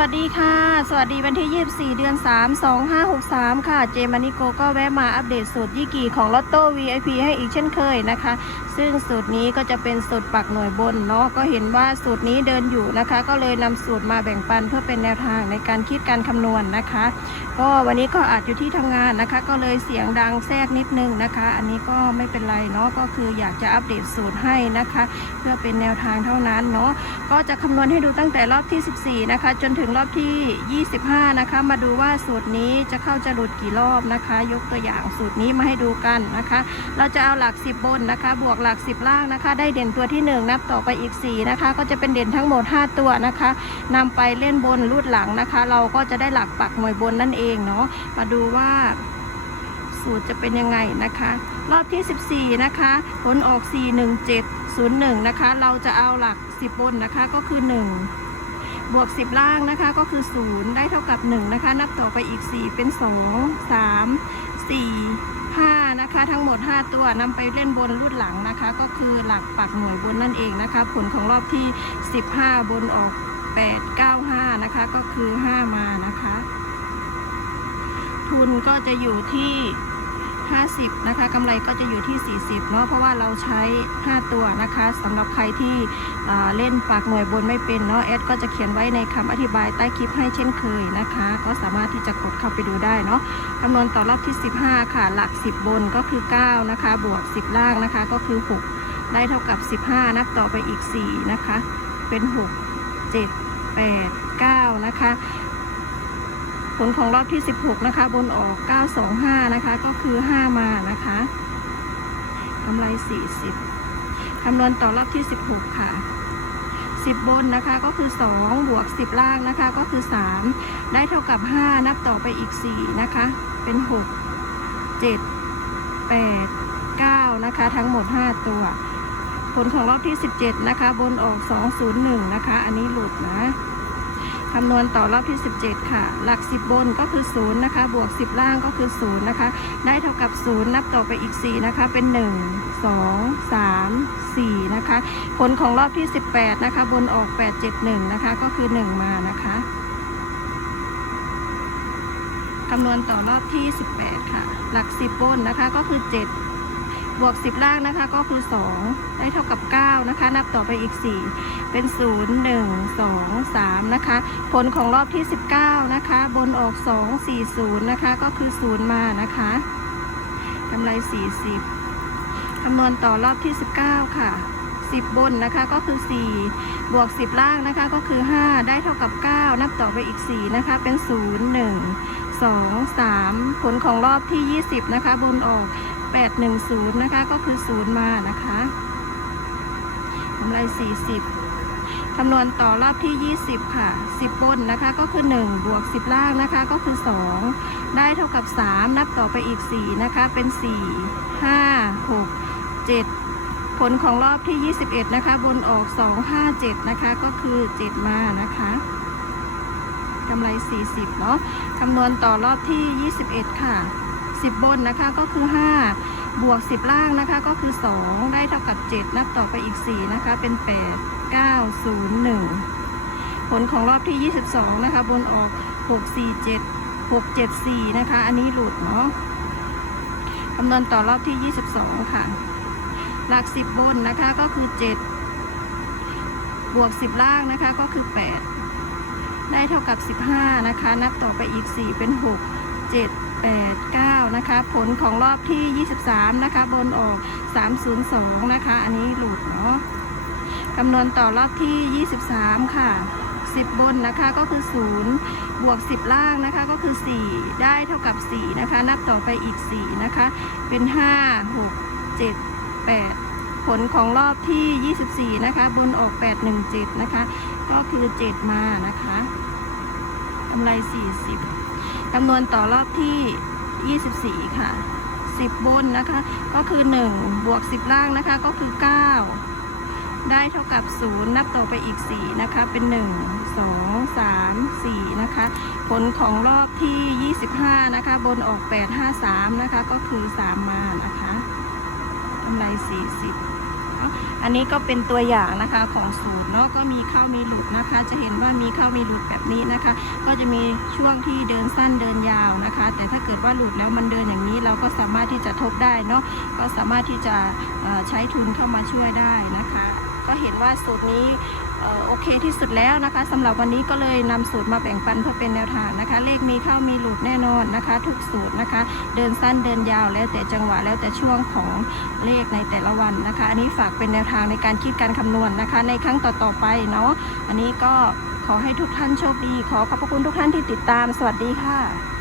วัสดีค่ะ สวัสดีวันที่ 24 เดือน 3 2563 ค่ะ เจมานิโกก็แวะมาอัปเดตสูตรยี่กี่ของลอตโต้ VIP ให้อีกเช่นเคยนะคะ ซึ่งสูตรนี้ก็จะเป็นสูตรปักหน่วยบนเนาะก็เห็นว่าสูตรนี้เดินอยู่นะคะ ก็เลยนำสูตรมาแบ่งปันเพื่อเป็นแนวทางในการคิดการคำนวณนะคะ ก็วันนี้ก็อาจอยู่ที่ทำงานนะคะ ก็เลยเสียงดังแทรกนิดนึงนะคะ อันนี้ก็ไม่เป็นไรเนาะก็คืออยากจะอัปเดตสูตรให้นะคะ เพื่อเป็นแนวทางเท่านั้นเนาะก็จะคำนวณให้ดูตั้งแต่รอบที่ 14 นะคะ จนถึงรอบที่ 25 นะคะ มาดูว่าสูตรนี้จะเข้าจะหลุดกี่รอบนะคะ ยกตัวอย่างสูตรนี้มาให้ดูกันนะคะ เราจะเอาหลัก 10 บนนะคะ บวกหลัก 10 ล่างนะคะ ได้เด่นตัวที่ 1 นับต่อไปอีก 4 นะคะ ก็จะเป็นเด่นทั้งหมด 5 ตัวนะคะนำไปเล่นบนรูดหลังนะคะ เราก็จะได้หลักปักหน่วยบนนั่นเองเนาะมาดูว่าสูตรจะเป็นยังไงนะคะ รอบที่ 14 นะคะ ผลออก 41701 นะคะ เราจะเอาหลัก 10 บนนะคะก็คือ 1 บวก 10 ล่างนะคะก็คือ 0 ได้เท่ากับ 1 นะคะ นับต่อไปอีก 4 เป็น 2 3 4 5 นะคะ ทั้งหมด 5 ตัวนำไปเล่นบนรูดหลังนะคะ ก็คือหลักปักหน่วยบนนั่นเองนะคะ ผลของรอบที่ 15 บนออก 8 9 5 นะคะ ก็คือ 5 มานะคะ ทุนก็จะอยู่ที่ 50 นะคะกำไรก็จะอยู่ที่ 40 เนาะเพราะว่าเราใช้ 5 ตัวนะคะสำหรับใครที่เล่นปากหน่วยบนไม่เป็นเนาะแอดก็จะเขียนไว้ในคำอธิบายใต้คลิปให้เช่นเคยนะคะ ก็สามารถที่จะกดเข้าไปดูได้เนาะคำนวณต่อรอบที่ 15 ค่ะ หลัก 10 บนก็คือ 9 นะคะ บวก 10 ล่างนะคะ ก็คือ 6 ได้เท่ากับ 15 นับต่อไปอีก 4 นะคะ เป็น 6 7 8 9 นะคะ ผลของรอบที่ 16 นะคะ บนออก 925 นะคะ ก็คือ 5 มานะคะกำไร 40 คำนวณต่อรอบที่ 16 ค่ะ 10 บนนะคะก็คือ 2 บวก 10 ล่างนะคะ ก็คือ 3 ได้เท่ากับ 5 นับต่อไปอีก 4 นะคะ เป็น 6 7 8 9 นะคะ ทั้งหมด 5 ตัว ผลของรอบที่ 17 นะคะ บนออก 201 นะคะ อันนี้หลุดนะ คำนวณต่อรอบที่ 17 ค่ะ หลัก 10 บนก็คือ0นะคะ บวก 10 ล่างก็คือ0นะคะ ได้เท่ากับ0นับต่อไปอีก 4 นะคะ เป็น 1 2 3 4 นะคะ ผลของรอบที่ 18 นะคะ บนออก 871 นะคะ ก็คือ 1 มานะคะคำนวณต่อรอบที่ 18 ค่ะ หลัก 10 บนนะคะ ก็คือ 7 บวก 10 ล่างนะคะ ก็คือ 2 ได้เท่ากับ 9 นะคะ นับต่อไปอีก 4 เป็น 0 1 2 3 นะคะ ผลของรอบที่ 19 นะคะ บนออก 2 4 0 นะคะ ก็คือ 0 มานะคะกำไร 40 คำนวณต่อรอบที่ 19 ค่ะ 10 บนนะคะก็คือ 4 บวก 10 ล่างนะคะก็คือ 5 ได้เท่ากับ 9 นับต่อไปอีก 4 นะคะ เป็น 0 1 2 3 ผลของรอบที่ 20 นะคะ บนออก 810 นะคะ ก็คือ 0 มานะคะกำไร 40 คำนวณต่อรอบที่ 20 ค่ะ 10 บนนะคะ ก็คือ 1 บวก 10 ล่างนะคะ ก็คือ 2 ได้เท่ากับ 3 นับต่อไปอีก 4 นะคะ เป็น 4 5 6 7 ผลของรอบที่ 21 นะคะ บนออก 257 นะคะ ก็คือ 7 มานะคะกำไร 40 เนาะคำนวณต่อรอบที่ 21 ค่ะ 10 บนนะคะก็คือ 5 บวก 10 ล่างนะคะก็คือ 2 ได้เท่ากับ 7 นับต่อไปอีก 4 นะคะ เป็น 8 9 0 1 ผลของรอบที่ 22 นะคะ บนออก 6 4 7 6 7 4 นะคะ อันนี้หลุดเนาะคำนวณต่อรอบที่ 22 ค่ะ หลัก 10 บนนะคะก็คือ 7 บวก 10 ล่างนะคะก็คือ 8 ได้เท่ากับ 15 นะคะ นับต่อไปอีก 4 เป็น 6 7 8 9 นะคะ ผลของรอบที่ 23 นะคะ บนออก 302 นะคะ อันนี้หลุดเนาะคำนวณต่อรอบที่ 23 ค่ะ 10 บนนะคะก็คือ 0 บวก 10 ล่างนะคะก็คือ 4 ได้เท่ากับ 4 นะคะ นับต่อไปอีก 4 นะคะ เป็น 5 6 7 8ผลของรอบที่ 24 นะคะ บนออก 817 นะคะ ก็คือ 7 มานะคะกำไร 40 คำนวณต่อรอบที่ 24 ค่ะ 10 บนนะคะ ก็คือ 1 บวก 10 ล่างนะคะ ก็คือ 9 ได้เท่ากับ 0 นับต่อไปอีก 4 นะคะ เป็น 1 2 3 4 นะคะ ผลของรอบที่ 25 นะคะ บนออก 853 นะคะ ก็คือ 3 มานะคะกำไร40 อันนี้ก็เป็นตัวอย่างนะคะของสูตรเนาะก็มีเข้ามีหลุดนะคะ จะเห็นว่ามีเข้ามีหลุดแบบนี้นะคะ ก็จะมีช่วงที่เดินสั้นเดินยาวนะคะ แต่ถ้าเกิดว่าหลุดแล้วมันเดินอย่างนี้ เราก็สามารถที่จะทบได้เนาะก็สามารถที่จะใช้ทุนเข้ามาช่วยได้นะคะ ก็เห็นว่าสูตรนี้ โอเคที่สุดแล้วนะคะสำหรับวันนี้ก็เลยนำสูตรมาแบ่งปันเพื่อเป็นแนวทางนะคะ เลขมีเข้ามีหลุดแน่นอนนะคะ ทุกสูตรนะคะ เดินสั้นเดินยาวแล้วแต่จังหวะแล้วแต่ช่วงของเลขในแต่ละวันนะคะ อันนี้ฝากเป็นแนวทางในการคิดการคำนวณนะคะ ในครั้งต่อๆไปเนาะอันนี้ก็ขอให้ทุกท่านโชคดี ขอขอบพระคุณทุกท่านที่ติดตาม สวัสดีค่ะ